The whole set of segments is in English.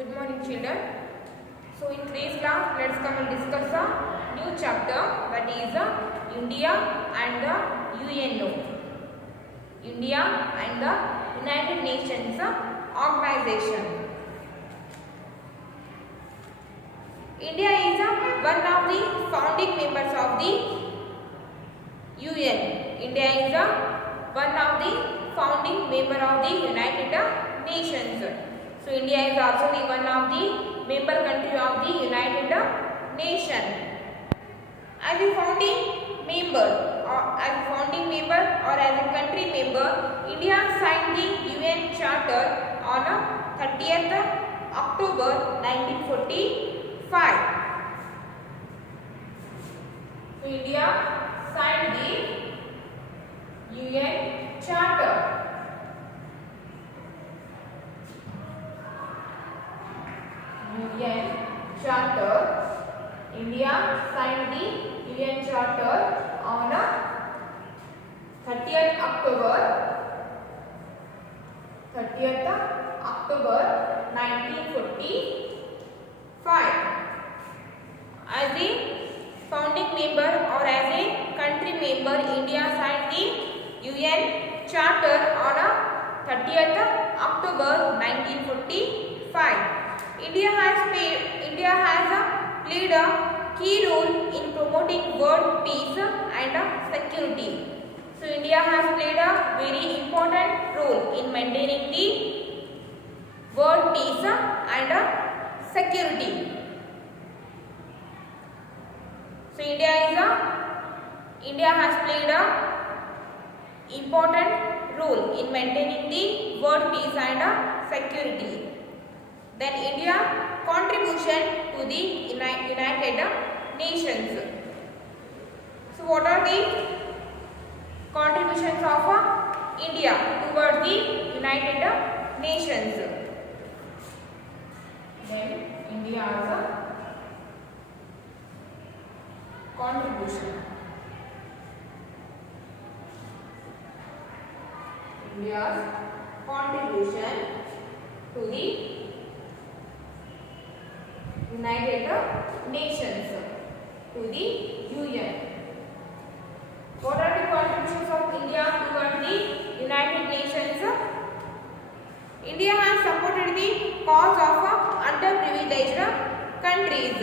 Good morning, children. So in today's class, let's come and discuss a new chapter, that is India and the UNO. India and the United Nations Organization. India is one of the founding members of the UN. India is one of the founding member of the United Nations. So India is also the one of the member country of the United Nations. As a founding member or as a country member, India signed the UN Charter on 30th October 1945. So India signed the UN Charter. India signed the UN Charter on 30th October 1945. As a founding member or as a country member, India signed the UN Charter on 30th October 1945. India has played a key role in promoting world peace and security. So India has played a very important role in maintaining the world peace and security. So India has played a important role in maintaining the world peace and security. Then India contribution to the United Nations. So what are the contributions of India towards the United Nations? Then India's contribution. India's contribution to the United Nations, to the UN. What are the contributions of India towards the United Nations? India has supported the cause of underprivileged countries.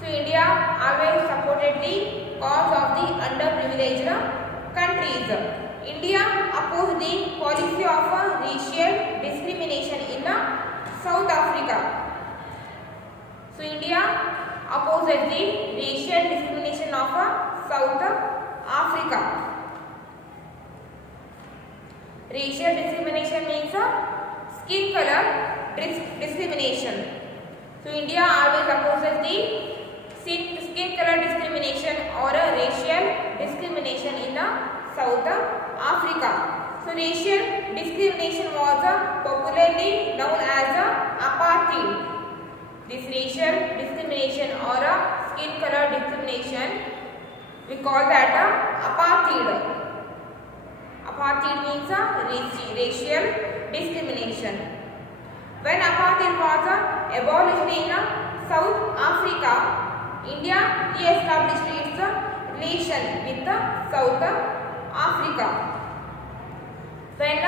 So India always supported the cause of the underprivileged countries. India opposed the policy of racial discrimination in South Africa. So India opposes the racial discrimination of South Africa. Racial discrimination means skin color discrimination. So India always opposes the skin color discrimination or racial discrimination in South Africa. So racial discrimination was popularly known as apartheid. This racial discrimination or skin color discrimination, we call that apartheid. Apartheid means racial discrimination. When apartheid was abolished in South Africa, India re-established its relation with South Africa. When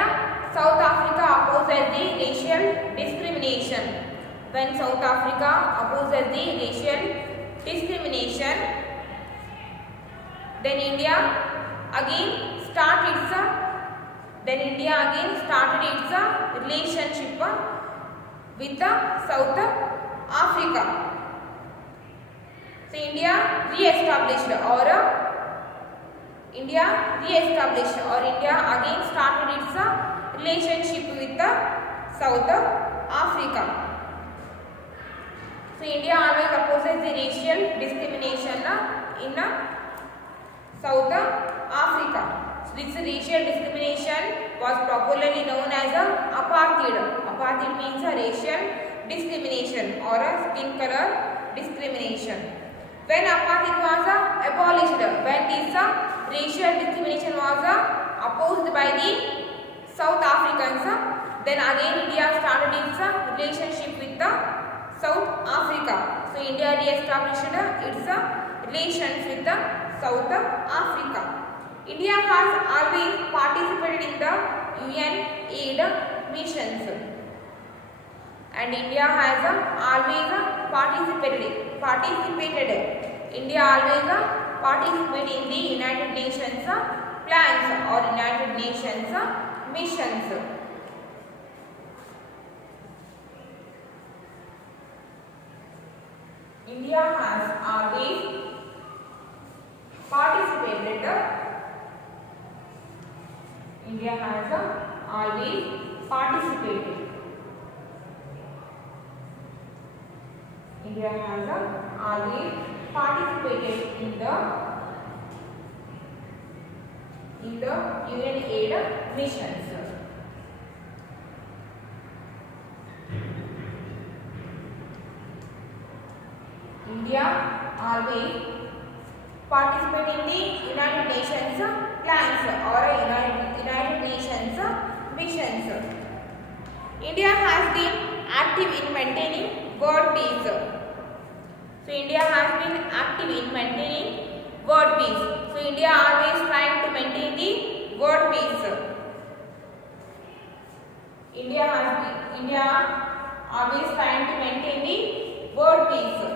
South Africa opposes the racial discrimination, then India again started its relationship with South Africa. So India re-established or India again started its relationship with South Africa. So India always opposes the racial discrimination in South Africa. So this racial discrimination was popularly known as apartheid. Apartheid means racial discrimination or skin color discrimination. When apartheid was abolished, when this racial discrimination was opposed by the South Africans, then again India started its relationship with the South Africa. So India re-established its relations with the South Africa. India has always participated in the UN aid missions, and India has always participated. India always participate in the United Nations plans or United Nations missions. India has always participated. India has always participated. India has always participated in the UN aid missions. India always participate in the United Nations plans or United Nations missions. India has been active in maintaining world peace. So India has been active in maintaining world peace. So India always trying to maintain the world peace. India always trying to maintain the world peace.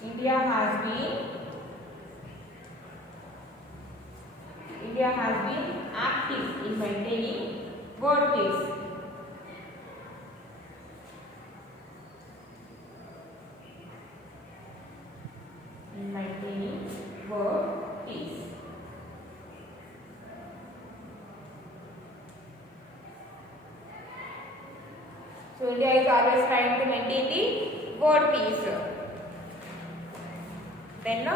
India has been active in maintaining world peace. In maintaining world peace. So India is always trying to maintain the world peace. Then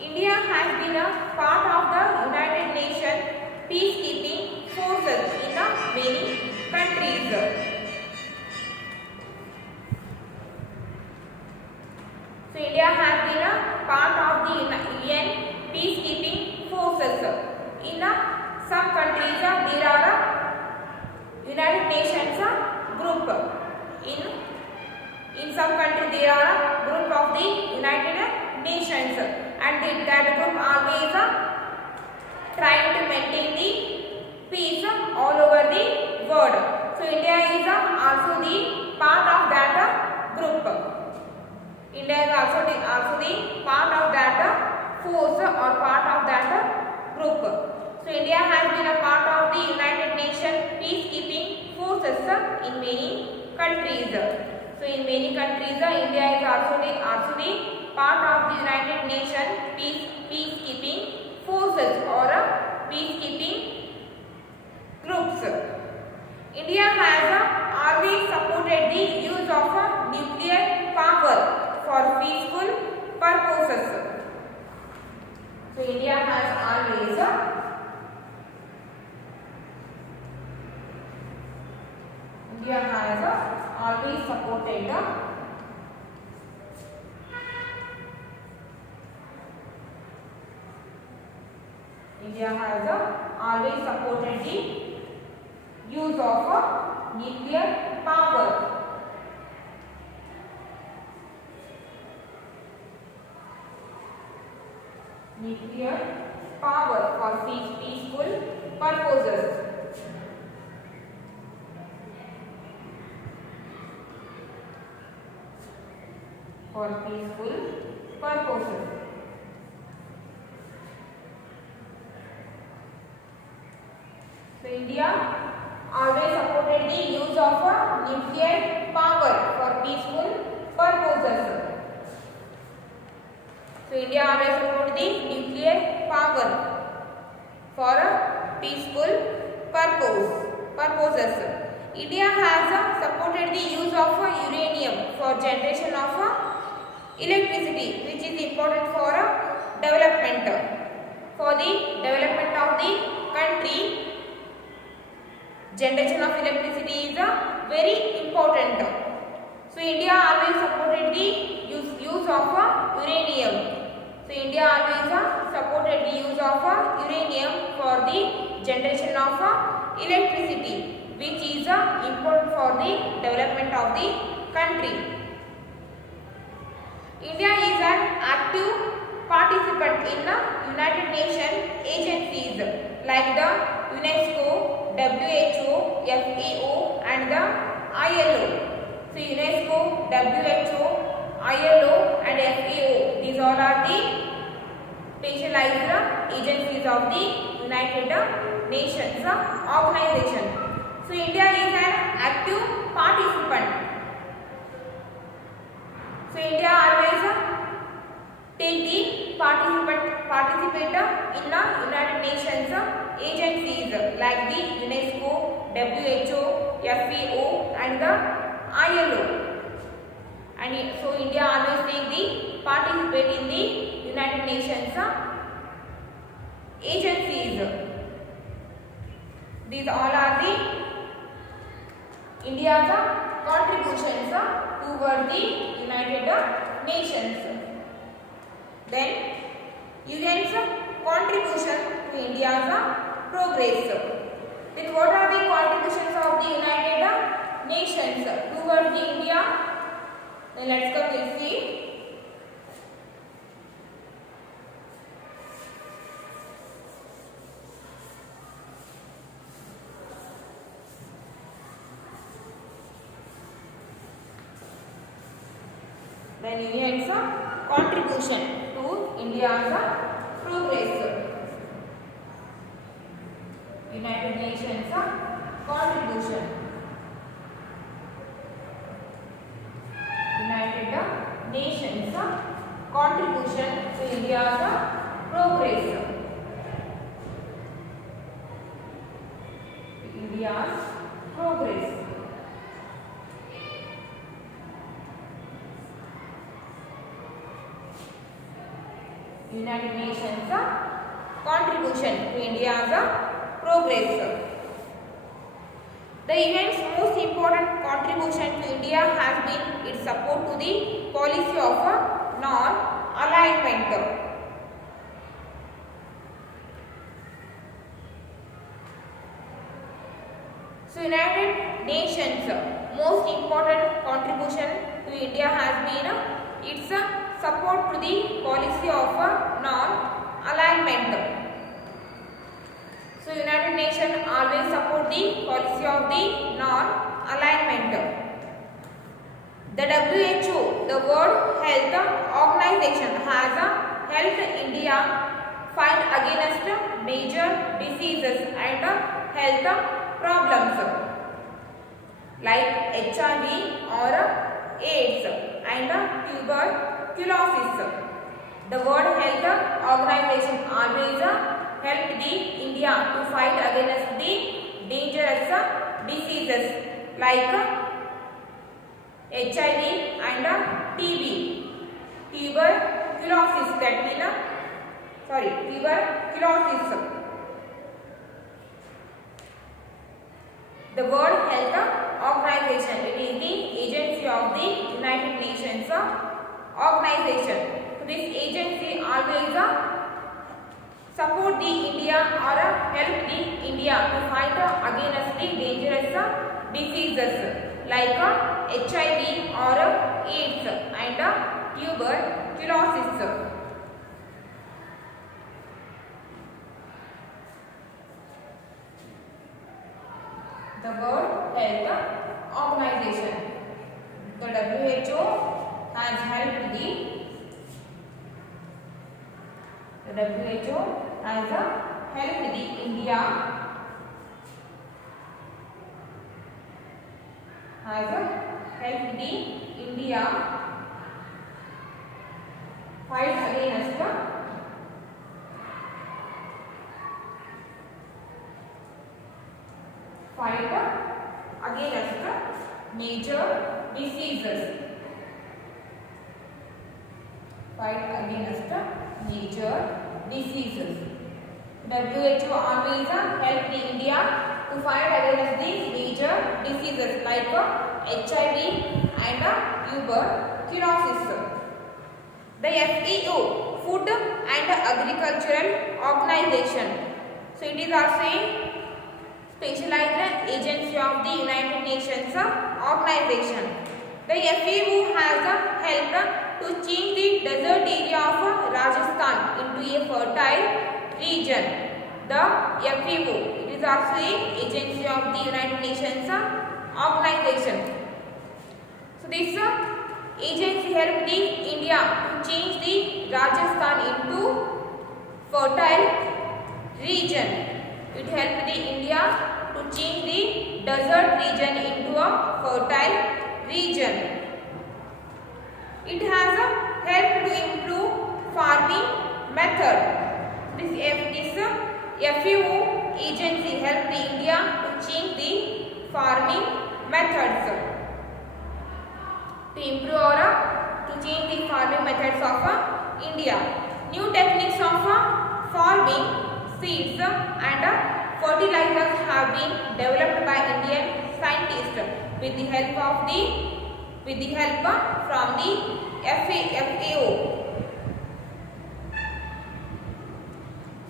India has been a part of the United Nations peacekeeping forces in many countries. So India has been a part of the UN peacekeeping forces. In some countries there are United Nations group. In some countries there are group of the United Nations, and that group always trying to maintain the peace all over the world. So India is also the part of that group. India is also the part of that force or part of that group. So India has been a part of the United Nations peacekeeping forces in many countries. So in many countries India is also the part of the United Nations peacekeeping forces or peacekeeping groups. India has always supported the use of nuclear power for peaceful purposes. So India has always supported India has always supported the use of nuclear power. Nuclear power for peaceful purposes. For peaceful purposes. So India always supported the use of nuclear power for peaceful purposes. So India always supported the nuclear power for peaceful purposes. India has supported the use of uranium for generation of electricity, which is important for development. For the development of the country, generation of electricity is very important. So India always supported the use of uranium. So India always supported the use of uranium for the electricity, which is important for the development of the country. India is an active participant in United Nations agencies like the UNESCO, WHO, FAO and the ILO. So UNESCO, WHO, ILO and FAO, these all are the specialized agencies of the United Nations organization. So India is an active participant. So India always take the participate in the United Nations agencies like the UNESCO, WHO, FAO and the ILO. And so India always take the participate in the United Nations agencies. These all are the India's contributions toward the United Nations. Then UN's contribution to India's progress. Then what are the contributions of the United Nations toward the India? Then let's go we'll see. Then UN's contribution to India's progress. United Nations contribution. United Nations contribution to India's progress. India's progress. United Nations contribution to India's progress. The UN's most important contribution to India has been its support to the policy of non-alignment. So United Nations most important contribution to India has been its support to the policy of non-alignment. So United Nations always support the policy of the non-alignment. The WHO, the World Health Organization, has helped India fight against major diseases and health problems like HIV or AIDS and tuberculosis. The World Health Organization always helped India to fight against the dangerous diseases like HIV and TB. Tuberculosis, that means tuberculosis. The World Health Organization, it is the agency of the United Nations organization. So this agency always support the India or help the India to fight against the dangerous diseases like HIV or AIDS and tuberculosis. The World Health Organization, the WHO, has helped the WHO has helped the India fight against major diseases. WHO always helped India to fight against the major diseases like HIV and tuberculosis. The FAO, Food and Agricultural Organization. So it is also a specialized agency of the United Nations organization. The FAO has helped to change the desert area of Rajasthan into a fertile region. The FAO, it is also a agency of the United Nations organization. So this agency helped the India to change the Rajasthan into fertile region. It helped the India to change the desert region into a fertile region. It has helped to improve farming method. This FAO agency helped the India to change the farming methods. To improve or to change the farming methods of India. New techniques of farming, seeds and fertilizers have been developed by Indian scientists with the help from the FAO.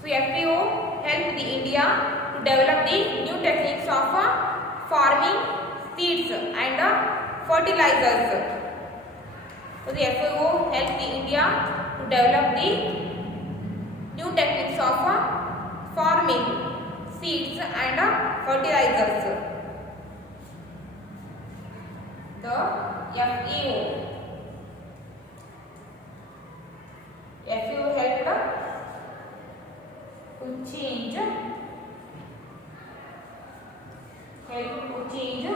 So FAO helped the India to develop the new techniques of farming, seeds and fertilizers. So the FAO helped the India to develop the new techniques of farming, seeds and fertilizers. The FAO helped to change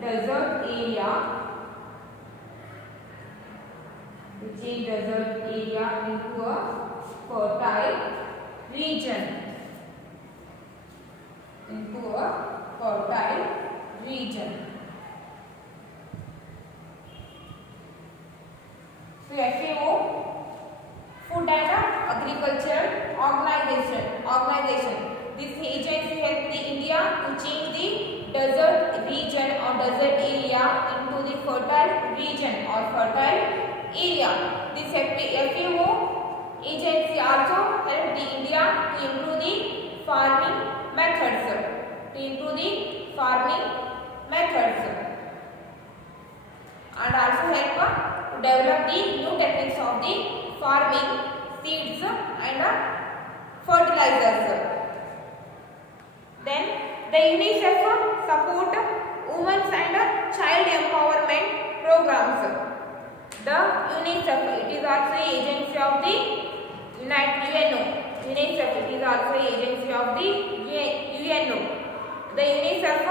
desert area into a fertile region. So FAO, Food and Agriculture Organization. This agency helped the India to change the desert region or desert area into the fertile region or fertile area. This FAO agency also helped the India to improve the farming methods. And also help to develop the new techniques of the farming, seeds and fertilizers. Then the UNICEF support women's and child empowerment programs. The UNICEF, it is also an agency of the UNO. UNICEF, it is also an agency of the UNO. The UNICEF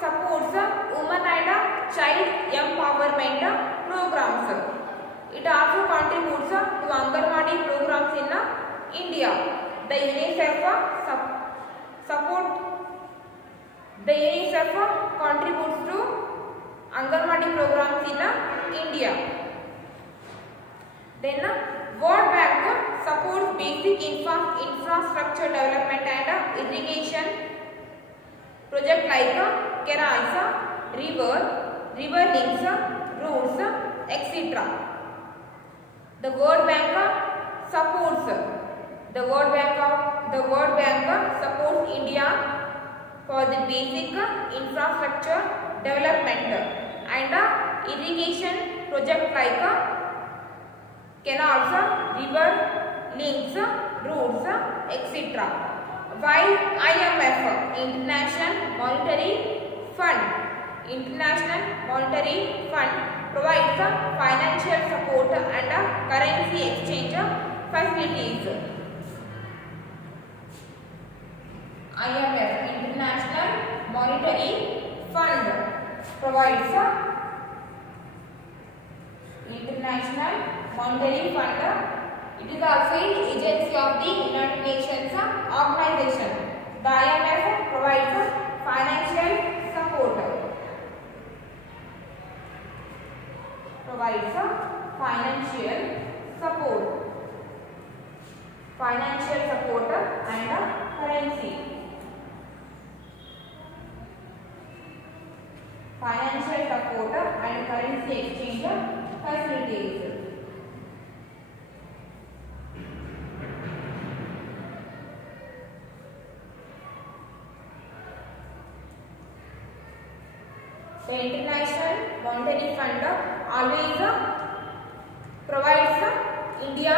supports women and child empowerment programs. It also contributes to Anganwadi programs in India. The UNICEF contributes to Anganwadi programs in India. Then World Bank supports basic infrastructure development and irrigation projects like canals, river links, roads, etc. The World Bank supports India for the basic infrastructure development and irrigation projects like canals, river links, roads, etc. While IMF, International Monetary Fund, provides financial support and currency exchange facilities. IMF, International Monetary Fund, provides International Monetary Fund. It is also an agency of the United Nations organization. The IMF provides financial support. Financial support and currency. Financial support and currency exchange facilities. The International Monetary Fund always provides India.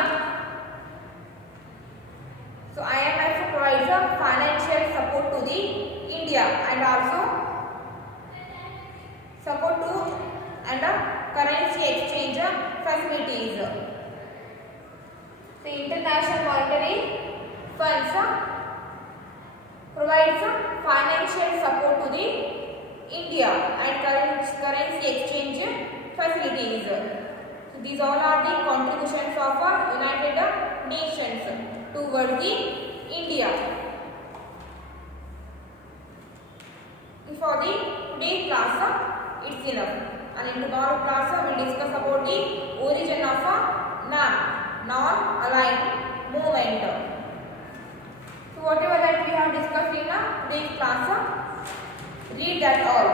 So IMF provides financial support to the India and also support to and currency exchange facilities. The International Monetary Funds provides financial support to the India and currency exchange facilities. So these all are the contributions of United Nations towards the India. For the today's class, it's enough. And in tomorrow class, we will discuss about the origin of NAM, non-aligned movement. So whatever that we have discussed in today's class, read that all.